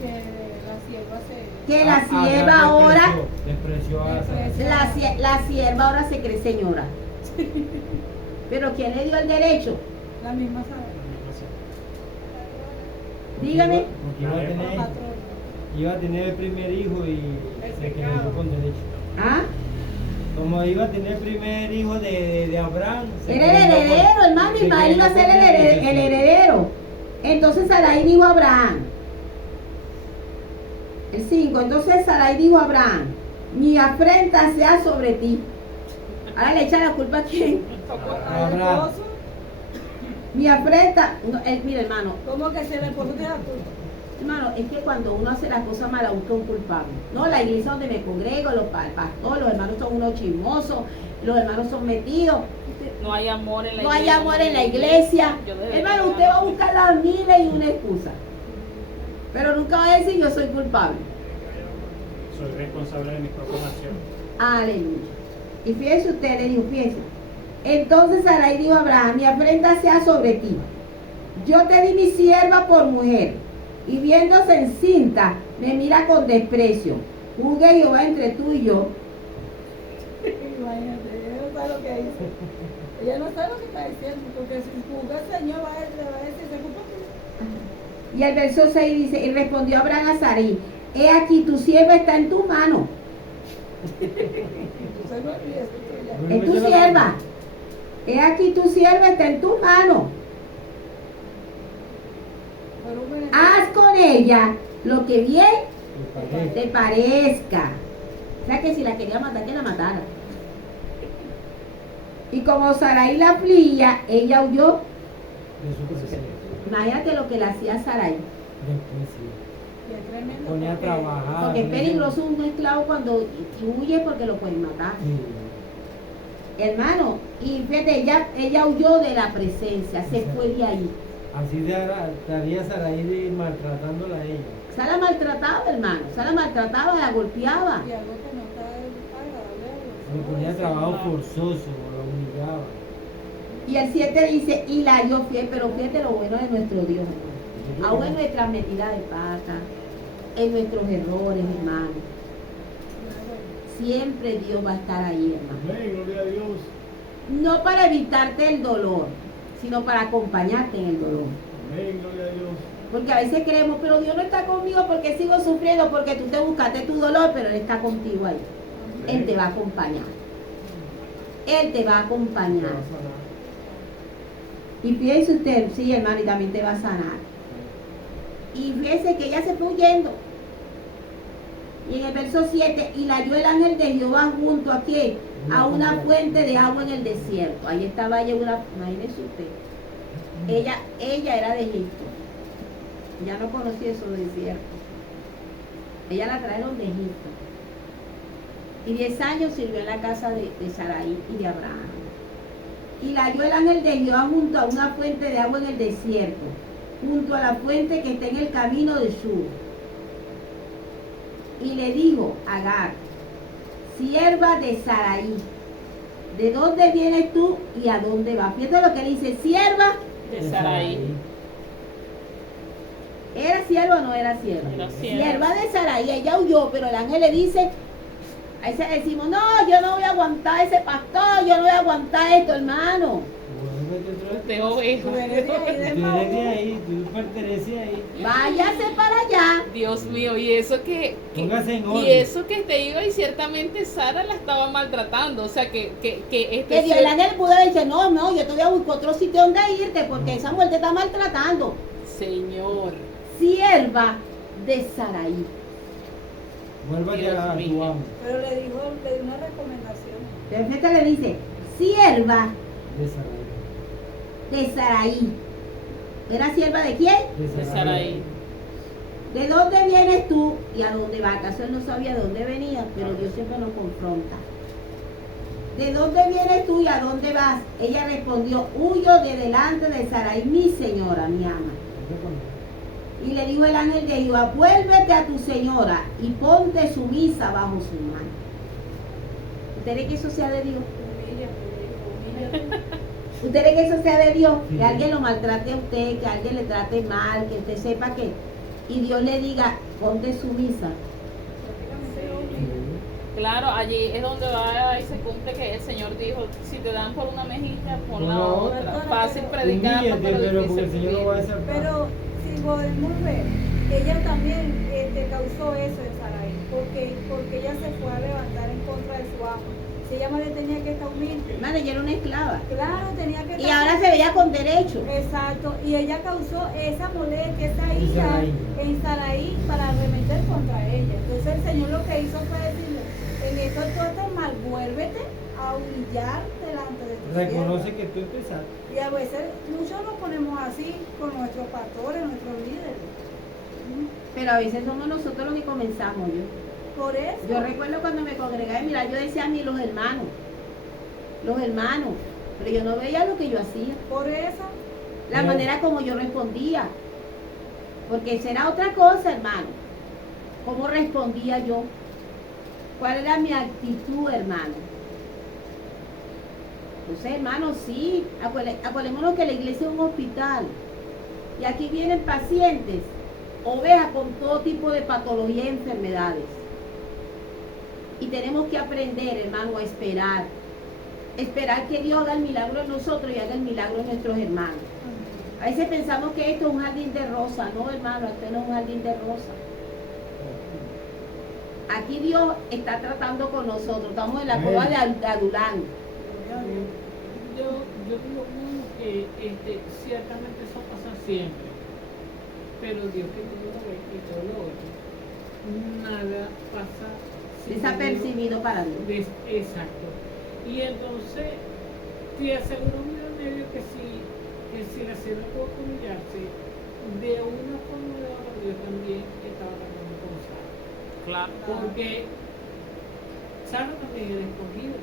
Que la sierva se... Que la sierva ahora, despreció a Despreció. la sierva ahora se cree señora. Pero ¿quién le dio el derecho? La misma sabe. Dígame. Porque iba a tener el primer hijo y se quedó con derecho. ¿Ah? Como iba a tener el primer hijo de Abraham. se Era el quedó con- heredero, hermano. se Ismael iba a quedó ser con el heredero. Entonces Sarai dijo a Abraham. El 5. Entonces Sarai dijo a Abraham: mi afrenta sea sobre ti. Ahora le echa la culpa a quién. Al Abraham. esposo, Mi afrenta. No, mira, hermano. ¿cómo que si el esposo tiene la culpa? Hermano, es que cuando uno hace las cosas malas busca un culpable. No, la iglesia donde me congrego, el pastor, los hermanos son unos chismosos, los hermanos son metidos. No hay amor en la No iglesia. hay amor en la iglesia. Yo debería Hermano, usted va a buscar las miles y una excusa. Pero nunca va a decir yo soy culpable. Soy responsable de mis propias acciones. Aleluya. Y fíjense usted, le dijo, fíjense. Entonces Sarai dijo a Abraham: mi afrenta sea sobre ti. Yo te di mi sierva por mujer, y viéndose encinta, me mira con desprecio. Juzgue Jehová entre tú y yo. Imagínate, ella no sabe lo que dice. Ella no sabe lo que está diciendo, porque si juzga al Señor va a decir, ¿se culpa tú? Y el verso 6 dice: y respondió Abraham a Sarai: he aquí, tu sierva está en tu mano. Entonces no olvides tuya. Es tu sierva. He aquí, tu sierva está en tu mano. Por un beneficio. Haz con ella lo que bien Me parece. te parezca. O sea que si la quería matar, que la matara. Y como Sarai la afligía, ella huyó. De su presencia. Imagínate lo que le hacía a Sarai. Después sí. Y es tremendo. Ponía a porque- trabajar. Porque es peligroso un esclavo cuando huye porque lo pueden matar. Sí. Hermano, y fíjate, ella huyó de la presencia, se fue de ahí. Así estaría Sarai maltratándola a ella. Se la maltrataba, hermano. Se la maltrataba, la golpeaba. Y algo que no está agradable a Dios. Le ponía trabajo forzoso, la humillaba. Y el 7 dice, y la halló fiel, pero fíjate lo bueno de nuestro Dios, hermano. Aún en nuestras metidas de pata, en nuestros errores, hermano. Siempre Dios va a estar ahí, hermano. Amén, gloria a Dios. No para evitarte el dolor, sino para acompañarte en el dolor. Amén, gloria a Dios. Porque a veces creemos, pero Dios no está conmigo porque sigo sufriendo, porque tú te buscaste tu dolor, pero Él está contigo ahí. Él te va a acompañar. Él te va a Te acompañar. va a sanar. Y fíjese usted, sí, hermano, y también te va a sanar. Y fíjese que ella se fue huyendo. Y en el verso 7, y la halló el ángel de Jehová junto a ¿qué? A una fuente de agua en el desierto. Ahí estaba ella, imagínese usted. Ella era de Egipto. Ya no conocía esos desiertos. Ella la trajeron de Egipto. Y 10 años sirvió en la casa de Sarai y de Abraham. Y la halló el ángel de Jehová junto a una fuente de agua en el desierto, junto a la fuente que está en el camino de Shur. Y le dijo a Agar, sierva de Sarai, ¿de dónde vienes tú y a dónde vas? Fíjate lo que dice, sierva. De Sarai. ¿Era sierva o no era sierva? Era sierva. Sierva de Sarai, ella huyó, pero el ángel le dice, a ese decimos, no, yo no voy a aguantar ese pastor, yo no voy a aguantar esto, hermano. Usted oveja. Tú eres de ahí, de Tú eres de Maú. ahí, tú perteneces ahí. Váyase para allá. Dios mío, y eso Póngase en y orden. eso que te iba, y ciertamente Sara la estaba maltratando, o sea que Que Dios, el ángel pudo decir, no, yo te voy a buscar otro sitio donde irte, porque esa mujer te está maltratando. Señor, Sierva de Sarai. Vuélvate Dios a mío. tu amo. Pero le dio una recomendación. Perfecto, le dice, sierva De Sarai. de Sarai. ¿Era sierva de quién? de Sarai. ¿De dónde vienes tú y a dónde vas? ¿Acaso él no sabía de dónde venía? Pero Dios siempre nos confronta. ¿De dónde vienes tú y a dónde vas? Ella respondió, huyo de delante de Sarai, mi señora, mi ama. Y le dijo el ángel de Jehová, vuélvete a tu señora y ponte sumisa bajo su mano. ¿Usted cree que eso sea de Dios? Humilla. ¿Usted cree que eso sea de Dios? Sí. Que alguien lo maltrate a usted, que alguien le trate mal, que usted sepa que... Y Dios le diga, ponte sumisa. Claro, allí es donde va y se cumple que el Señor dijo, si te dan por una mejilla, por la No, otra. Fácil predicar, Humíllate, pero porque el difícil Señor no va a vivir. hacer Pero si podemos ver, ella también causó eso en Sarai, porque ella se fue a levantar en contra de su amo. Si ella más le tenía que estar humilde, Hermano, ella era una esclava. claro, tenía que Y estar. ahora se veía con derecho. Exacto, y ella causó esa molestia, esa En ira Sarai. en Sarai para arremeter contra ella. Entonces el Señor lo que hizo fue decirle, en esto tú estás mal, vuélvete a humillar delante de tu Reconoce sierva. que tú empezaste. Y a veces muchos nos ponemos así con nuestros pastores, nuestros líderes. Pero a veces somos nosotros los que comenzamos. Por eso. Yo recuerdo cuando me congregaba, mira, yo decía a mí los hermanos, pero yo no veía lo que yo hacía, Por eso. la No. manera como yo respondía, porque esa era otra cosa, hermano, cómo respondía yo, cuál era mi actitud, hermano. Entonces, hermano, sí, acordémonos que la iglesia es un hospital, y aquí vienen pacientes, ovejas con todo tipo de patología y enfermedades. Y tenemos que aprender, hermano, a esperar. Esperar que Dios haga el milagro en nosotros y haga el milagro en nuestros hermanos. A veces pensamos que esto es un jardín de rosa. No, hermano, esto no es un jardín de rosa. Aquí Dios está tratando con nosotros. Estamos en la Amén. cueva de Adulán. Yo digo que ciertamente eso pasa siempre, pero Dios que todo lo ve y todo lo oye, nada pasa sin Desapercibido para Dios. Exacto. Y entonces te aseguro medio que si la sierva pudo humillarse, de una forma o de otra Dios también estaba tratando con Sara. Claro. Porque Sara también era escogida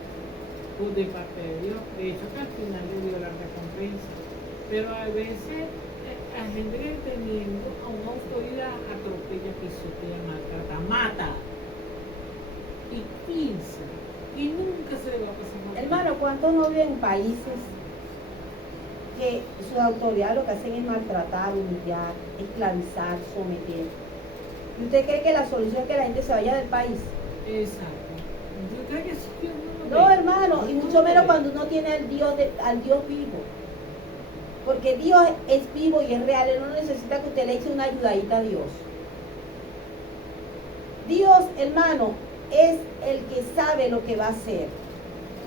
pues, de parte de Dios. De hecho, que al final le dio la recompensa. Pero a veces la gente que teniendo a una autoridad atropella, pisotea, maltrata, mata. Y piensa que nunca se le va a pasar nada. Hermano, ¿cuántos no viven en países que sus autoridades lo que hacen es maltratar, humillar, esclavizar, someter. ¿Y usted cree que la solución es que la gente se vaya del país? Exacto. ¿Tú crees que eso Dios no lo No, ve? hermano, y Dios mucho no lo menos ve. cuando uno tiene al Dios vivo. Porque Dios es vivo y es real, Él no necesita que usted le eche una ayudadita a Dios. Dios, hermano, es el que sabe lo que va a hacer.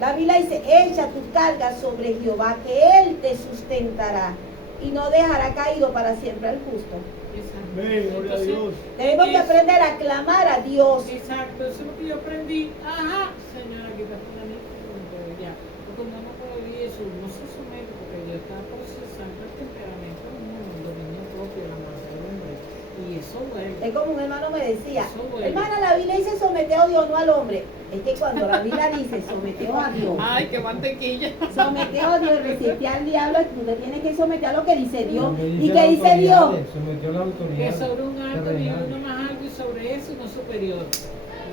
La Biblia dice, echa tu carga sobre Jehová, que Él te sustentará y no dejará caído para siempre al justo. Exacto. Amén, gloria a Entonces, Dios. Tenemos que aprender a clamar a Dios. Exacto, eso es lo que yo aprendí. Ajá, señora, aquí está pero ya. Porque uno no puede vivir eso, no se somete, porque yo estaba procesando el temperamento del dominio propio, la mansedumbre. Y eso duele. Es como un hermano me decía, Eso duele. hermana, la Biblia dice sometió a Dios, no al hombre. Es que cuando la Biblia dice sometió a Dios, Ay, qué mantequilla. sometió a Dios, resiste al diablo, tú te tienes que someter a lo que dice Dios. Lo que ¿Y dice qué las dice Dios? autoridades, sometió a las Que autoridades sobre un alto vive terrenales. uno más alto y sobre eso uno superior.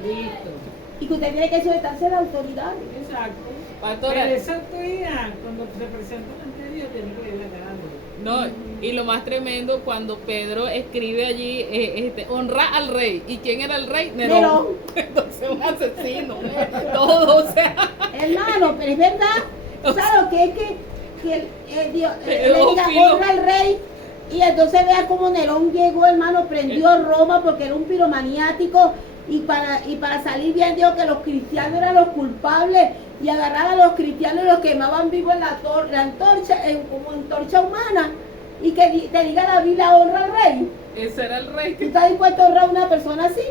Listo. Y que usted tiene que someterse a la autoridad. Exacto. Pastora. Pero esa autoridad, cuando se presenta ante Dios, tiene que ver la cara de Dios. No, y lo más tremendo cuando Pedro escribe allí, honra al rey. ¿Y quién era el rey? Nerón. Nerón. Entonces un asesino. Todo, o sea. Hermano, pero es verdad. Claro que es que Dios le diga Teófilo. honra al rey. Y entonces vea cómo Nerón llegó, hermano, prendió Roma porque era un piromaniático. Y para salir bien dijo que los cristianos eran los culpables y agarraban a los cristianos y los quemaban vivos en la antorcha, como antorcha humana. Y que te diga la Biblia honra al rey. Ese era el rey. ¿Tú estás dispuesto a honrar a una persona así?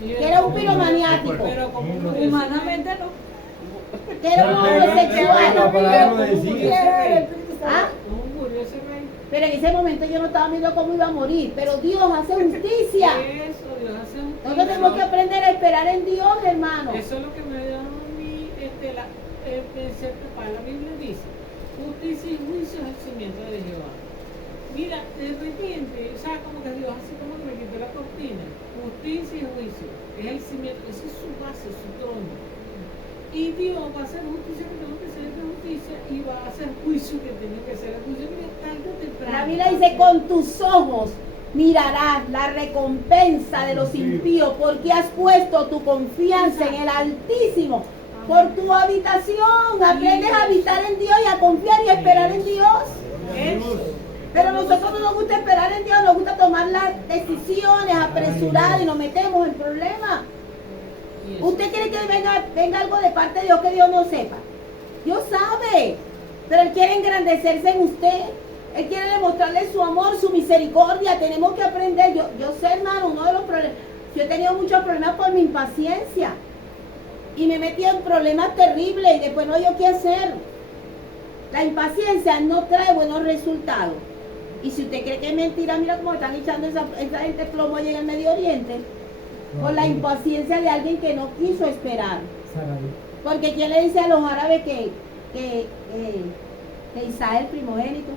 Que era un piromaniático, Pero como Humanamente no. que era un La homosexual. palabra no decía. ¿Ah? ¿Cómo murió ese rey? Pero en ese momento yo no estaba viendo cómo iba a morir. Pero Dios hace justicia. Eso, Dios hace un Nosotros tenemos que aprender a esperar en Dios, hermano. Eso es lo que me da a mí cierta paz. La Biblia dice, justicia y juicio es el cimiento de Jehová. Mira, de repente, o sea, como que Dios así como que me quitó la cortina. Justicia y juicio es el cimiento, esa es su base, su trono. Y Dios va a hacer justicia que tengo que hacer de justicia y va a hacer juicio que tengo que hacer de juicio. Mira, tarde o temprano. La Biblia dice, con tus ojos mirarás la recompensa de los impíos, porque has puesto tu confianza en el Altísimo. Por tu habitación, aprendes a habitar en Dios y a confiar y a esperar en Dios. Eso. Pero a nosotros no nos gusta esperar en Dios, nos gusta tomar las decisiones apresuradas y nos metemos en problemas. Y eso. ¿Usted quiere que venga algo de parte de Dios que Dios no sepa? Dios sabe, pero Él quiere engrandecerse en usted. Él quiere demostrarle su amor, su misericordia. Tenemos que aprender. Yo sé, hermano, uno de los problemas. Yo he tenido muchos problemas por mi impaciencia. Y me metí en problemas terribles y después no hay qué hacer. La impaciencia no trae buenos resultados. Y si usted cree que es mentira, mira cómo están echando esa gente plomo allá en el Medio Oriente. Por la impaciencia de alguien que no quiso esperar. Porque ¿quién le dice a los árabes que Isaac es el primogénito?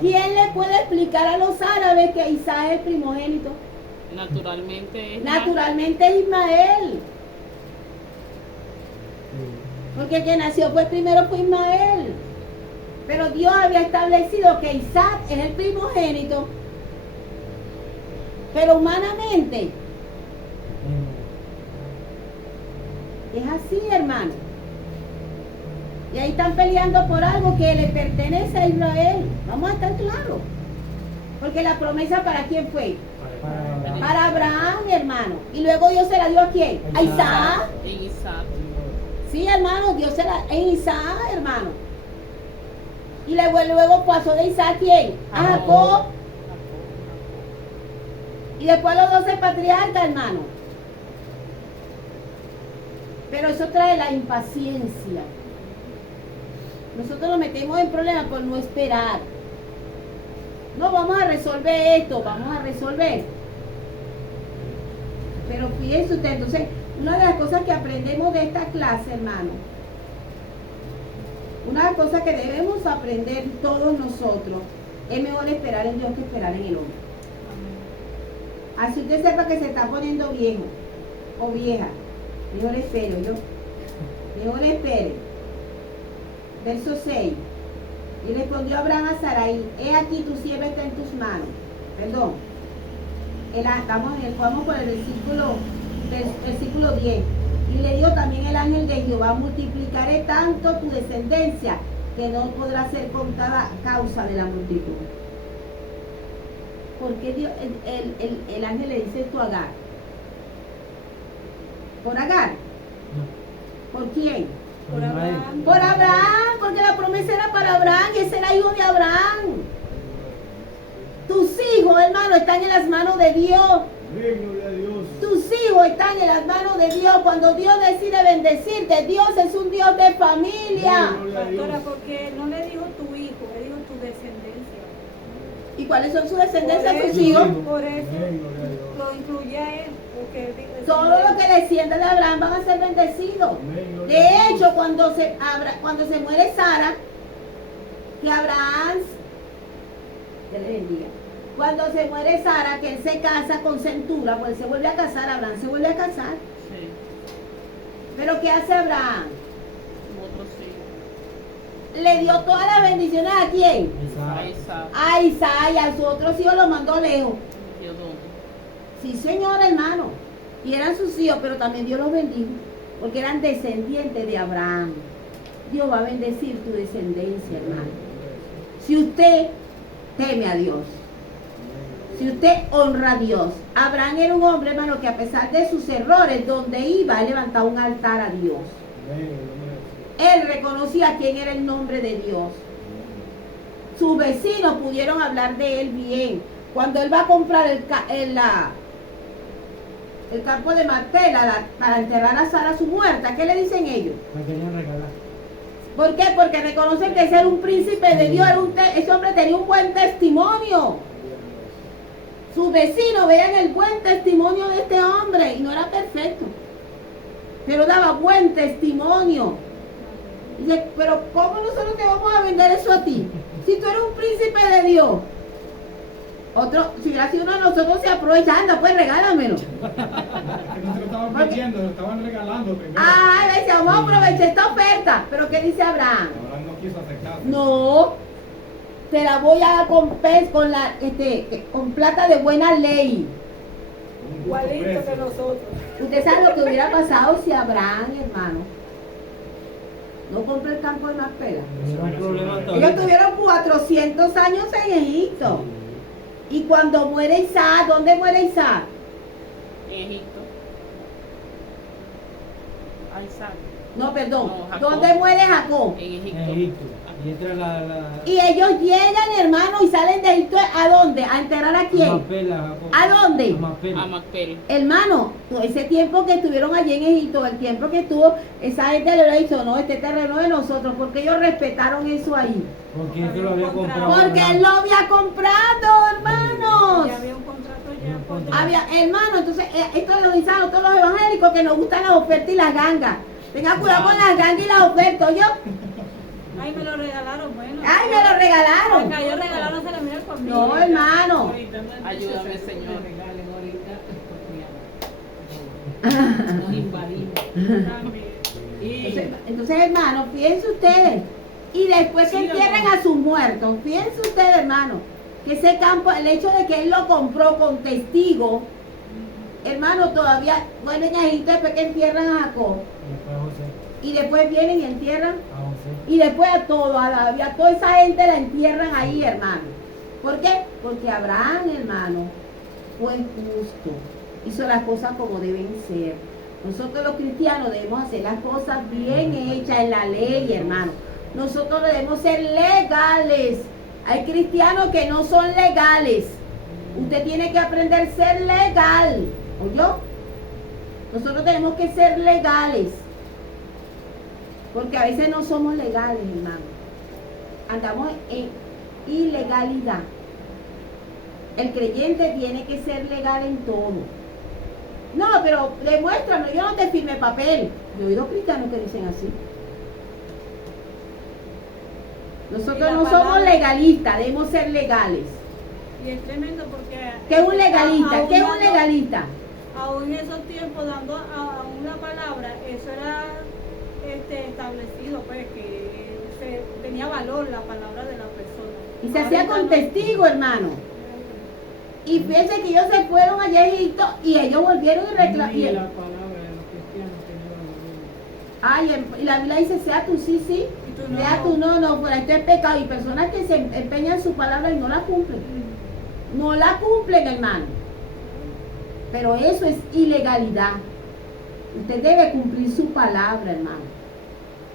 ¿Quién le puede explicar a los árabes que Isaac es el primogénito? Naturalmente es Naturalmente es Ismael. Porque el que nació pues primero fue Ismael. Pero Dios había establecido que Isaac es el primogénito. Pero humanamente es así, hermano. Y ahí están peleando por algo que le pertenece a Israel. Vamos a estar claros. Porque la promesa ¿para quién fue? Para Abraham, hermano. Y luego Dios se la dio a quién? A Isaac. en Isaac. Sí, hermano, Dios se la en Isaac, hermano. Y luego pasó de Isaac, ¿quién? A Jacob. Y después los 12 patriarcas, hermano. Pero eso trae la impaciencia. Nosotros nos metemos en problemas por no esperar. No, vamos a resolver esto, vamos a resolver. Pero fíjense usted, entonces, una de las cosas que aprendemos de esta clase, hermano, una de las cosas que debemos aprender todos nosotros, es mejor esperar en Dios que esperar en el hombre. Así usted sepa que se está poniendo viejo o vieja, mejor espere, yo. Mejor espere. Verso 6. Y respondió Abraham a Sarai, he aquí tu sierva está en tus manos. Perdón. Vamos por el versículo 10. Y le dijo también el ángel de Jehová, multiplicaré tanto tu descendencia que no podrá ser contada a causa de la multitud. ¿Por qué Dios, el ángel le dice esto a Agar? ¿Por Agar? ¿Por quién? Por Abraham. Por Abraham, porque la promesa era para Abraham y ese era hijo de Abraham. Tus hijos, hermano, están en las manos de Dios. Amén, gloria a Dios. Tus hijos están en las manos de Dios. Cuando Dios decide bendecirte, Dios es un Dios de familia. Amén, gloria a Dios. Pastora, porque no le dijo tu hijo, le dijo tu descendencia. ¿Y cuáles son sus descendencias? Por Sus eso- hijos. Por eso Amén, gloria a Dios. lo incluye a él. Porque Todos los que descienden de Abraham van a ser bendecidos. Amén, gloria a De Dios. hecho, cuando se muere Sara, que Abraham, Dios le bendiga. Cuando se muere Sara, que él se casa con Centura, pues se vuelve a casar, Abraham se vuelve a casar. Sí, Pero ¿qué hace Abraham? otros sí. Le dio todas las bendiciones a quién? A Isaac. A Isaac y a sus otros hijos los mandó lejos. Dios dónde. Sí, señor, hermano. Y eran sus hijos, pero también Dios los bendijo, porque eran descendientes de Abraham. Dios va a bendecir tu descendencia, hermano. Si usted teme a Dios, si usted honra a Dios. Abraham era un hombre, hermano, que a pesar de sus errores, donde iba, él levantaba un altar a Dios. Amén, gloria a Dios. Él reconocía quién era el nombre de Dios. Sus vecinos pudieron hablar de él bien. Cuando él va a comprar el campo de Macpela para enterrar a Sara su muerta, ¿qué le dicen ellos? Me querían regalar. ¿Por qué? Porque reconocen que ese era un príncipe de Dios, ese hombre tenía un buen testimonio. Sus vecinos veían el buen testimonio de este hombre y no era perfecto, pero daba buen testimonio. Dice, pero ¿cómo nosotros te vamos a vender eso a ti? Si tú eres un príncipe de Dios. Otro, si hubiera sido uno de nosotros se aprovecha, anda, pues regálamelo. Es que no se lo estaban pidiendo, lo estaban regalando primero. Ay, dice, vamos a aprovechar esta oferta. Pero ¿qué dice Abraham? Abraham no quiso aceptar. No, te la voy a dar con plata de buena ley. Un justo igualito que precio. nosotros. Usted sabe lo que hubiera pasado si Abraham, hermano, no compra el campo de Macpela. Era un problema Ellos todavía. tuvieron 400 años en Egipto. Y cuando muere Isaac, ¿dónde muere Isaac? En Egipto. A Isaac. No, perdón. No, Jacob. ¿Dónde muere Jacob? En Egipto. En Egipto. Y entra la Y ellos llegan, hermano, y salen de Egipto. ¿A dónde? ¿A enterrar a quién? Macpela, Jacob. ¿A dónde? A Macpela. A Macpela. Hermano, ese tiempo que estuvieron allí en Egipto, el tiempo que estuvo, esa gente le dijo, no, este terreno es de nosotros, porque ellos respetaron eso ahí. Porque eso lo había comprado. Porque él lo había comprado, hermanos. Ya había un contrato ya. Un por- contrato. Hermano, entonces, esto lo dicen a todos los evangélicos que nos gustan las ofertas y las gangas. Tenga cuidado con las gangas y las ofertas, ¿yo? Ay, me lo regalaron, bueno. Ay, me lo regalaron. Porque a ellos regalaron se la miran conmigo. No, hermano. Ahorita no es Ayúdame, necesario que Señor. me regalen ahorita. Nos invadimos. También. Entonces, hermano, fíjense ustedes. Y después que Sí, entierren amor. a sus muertos, fíjense ustedes, hermano, que ese campo, el hecho de que él lo compró con testigo, hermano, todavía, bueno, en Egipto después que entierran a Jacob, Después a José. y después vienen y entierran, A José. y después a todo, a toda esa gente la entierran ahí, hermano. ¿Por qué? Porque Abraham, hermano, fue justo, hizo las cosas como deben ser. Nosotros los cristianos debemos hacer las cosas bien hechas en la ley, hermano. Nosotros debemos ser legales. Hay cristianos que no son legales. Usted tiene que aprender a ser legal. ¿Oyó? Nosotros tenemos que ser legales. Porque a veces no somos legales, hermano. Andamos en ilegalidad. El creyente tiene que ser legal en todo. No, pero demuéstrame, yo no te firme papel. Yo he oído cristianos que dicen así. Y Nosotros la no somos palabra- legalistas, debemos ser legales. Y es tremendo porque... ¿Qué es un legalista? aún ¿Qué es un dando- legalista? Aún en esos tiempos dando a una palabra, eso era establecido, pues, que se tenía valor la palabra de la persona. Y se hacía Ahorita con no. testigo, hermano. Y fíjense que ellos se fueron allá a Egipto y ellos volvieron y Ni reclamaron. la palabra de los cristianos tenía valor. Ay, y la Biblia dice, sea tú sí, sí, Y tú no. sea tú no, fuera esto es pecado. Y personas que se empeñan en su palabra y no la cumplen. No la cumplen, hermano. Pero eso es ilegalidad. Usted debe cumplir su palabra, hermano.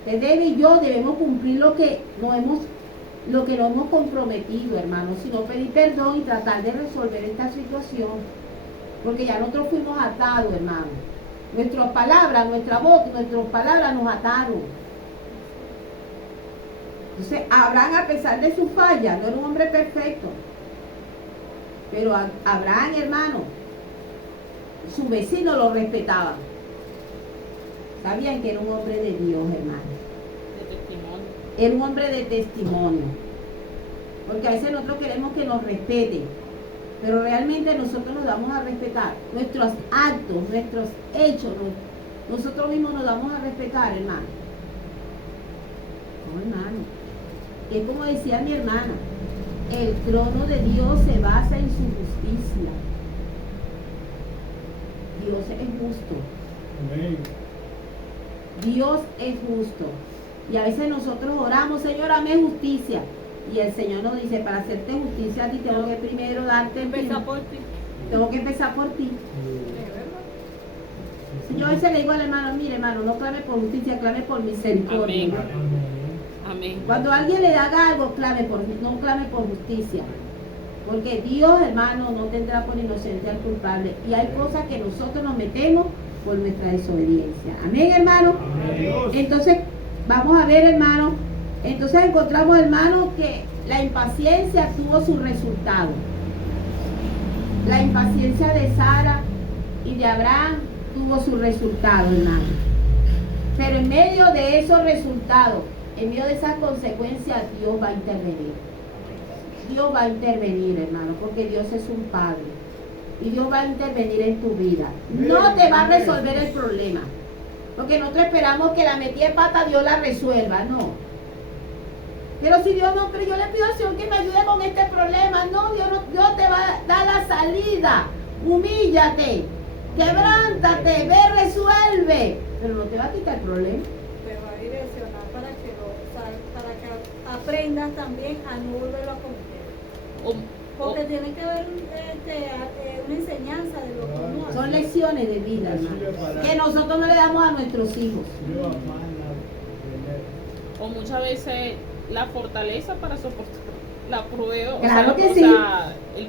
Usted debe y yo debemos cumplir lo que nos hemos comprometido, hermano. Sino pedir perdón y tratar de resolver esta situación. Porque ya nosotros fuimos atados, hermano. Nuestras palabras, nuestra voz, nuestras palabras nos ataron. Entonces, Abraham, a pesar de su falla, no era un hombre perfecto. Pero Abraham, hermano, su vecino lo respetaba. Sabían que era un hombre de Dios, hermano. De testimonio. Era un hombre de testimonio. Porque a veces nosotros queremos que nos respeten. Pero realmente nosotros nos damos a respetar. Nuestros actos, nuestros hechos, nosotros mismos nos damos a respetar, hermano. No, hermano. Es como decía mi hermana. El trono de Dios se basa en su justicia. Dios es justo. Amén. Dios es justo. Y a veces nosotros oramos, Señor, dame justicia. Y el Señor nos dice, para hacerte justicia a ti tengo que primero darte Empieza por ti. Tengo que empezar por ti. Yo a veces le digo al hermano, mire hermano, no clame por justicia, clame por misericordia. Amén. Amén. Cuando alguien le haga algo, no clame por justicia. Porque Dios, hermano, no tendrá por inocente al culpable. Y hay cosas que nosotros nos metemos por nuestra desobediencia. Amén, hermano. Amén. Entonces, vamos a ver, hermano. Entonces encontramos, hermano, que la impaciencia tuvo su resultado. La impaciencia de Sara y de Abraham tuvo su resultado, hermano. Pero en medio de esos resultados, en medio de esas consecuencias, Dios va a intervenir. Dios va a intervenir, hermano, porque Dios es un Padre. Y Dios va a intervenir en tu vida. No te va a resolver el problema. Porque nosotros esperamos que la metida de pata Dios la resuelva. No. Pero si Dios no, pero yo le pido al Señor que me ayude con este problema. No, Dios te va a dar la salida. Humíllate. Quebrántate. Ve, resuelve. Pero no te va a quitar el problema. Te va a direccionar para que aprendas también a no volverlo a cometer. Porque tiene que haber una enseñanza de lo que uno hace. Son lecciones de vida, hermano, que nosotros no le damos a nuestros hijos. O muchas veces la fortaleza para soportar la prueba, Claro que o sí. sea, el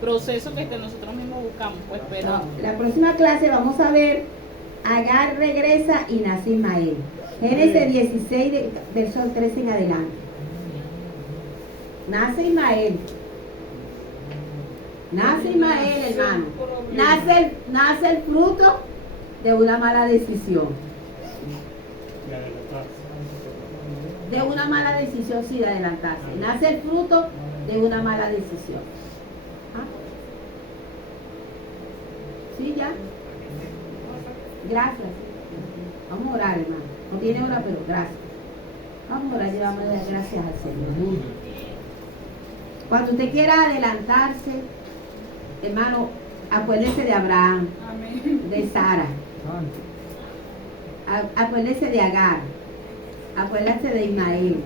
proceso que nosotros mismos buscamos, pues, pero No, la próxima clase vamos a ver Agar regresa y nace Ismael. Génesis 16 verso 13 en adelante. Nace Ismael. Nace Ismael, hermano. Nace el fruto de una mala decisión. De una mala decisión, sí, de adelantarse. Nace el fruto de una mala decisión. ¿Ah? ¿Sí, ya? Gracias. Vamos a orar, hermano. No tiene hora, pero gracias. Vamos a orar y vamos a dar gracias al Señor. Cuando usted quiera adelantarse, hermano, acuérdese de Abraham, Amén. de Sara, acuérdese de Agar, acuérdese de Ismael,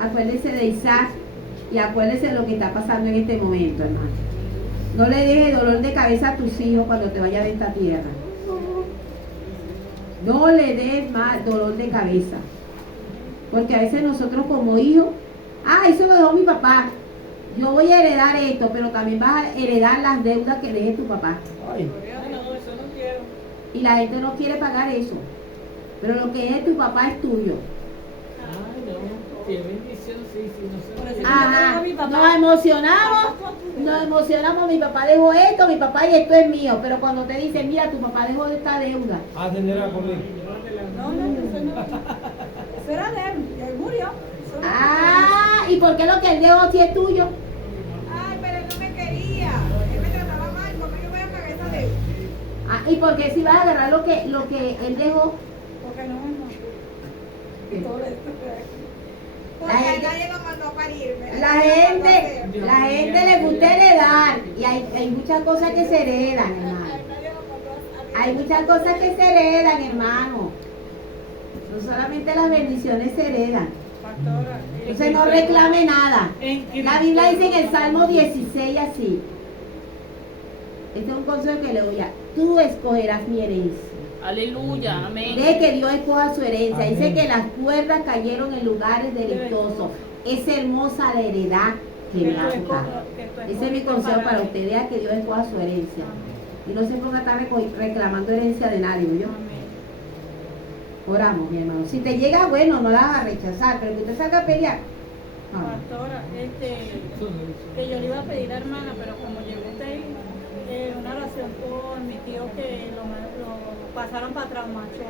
acuérdese de Isaac y acuérdese de lo que está pasando en este momento, hermano. No le dejes dolor de cabeza a tus hijos cuando te vayas de esta tierra. No le des más dolor de cabeza. Porque a veces nosotros como hijos, eso lo dejó mi papá. Yo voy a heredar esto, pero también vas a heredar las deudas que deje tu papá. Ay, No, eso no quiero. Y la gente no quiere pagar eso. Pero lo que es de tu papá es tuyo. Ay, no. Qué bendición, sí, no Por sé. eso Ajá. mi papá. Nos emocionamos, mi papá dejó esto, mi papá y esto es mío. Pero cuando te dicen, mira, tu papá dejó esta deuda. atender a comer. No, eso no. Eso era de él. Y él murió. Eso no. ¿Y por qué lo que él dejó si es tuyo? Ay, pero él no me quería. Él me trataba mal. ¿Por qué yo voy a pagar esa deuda? ¿Y por qué si vas a agarrar lo que él dejó? Porque no. Y todo esto. La gente, nadie lo mandó a parirme. la gente le gusta heredar y hay muchas cosas que se heredan, hermano. Hay muchas cosas que se heredan, hermano. No solamente las bendiciones se heredan. Pastora, Entonces no reclame nada. en La Biblia dice en el Salmo 16 así. Este es un consejo que le doy a. Tú escogerás mi herencia. Aleluya, amén. De que Dios escoja su herencia. Amén. Dice que las cuerdas cayeron en lugares deleitosos. Es hermosa la heredad que me ha tocado. Ese es mi consejo para usted. Vea que Dios escoja su herencia. Y no se ponga a estar reclamando herencia de nadie, ¿yo? Oramos, mi hermano. Si te llega, bueno, no la vas a rechazar, pero que usted salga a pelear. No. Pastora, que yo le iba a pedir a hermana, pero como llegó usted ahí, una oración por mi tío que lo pasaron para traumacho.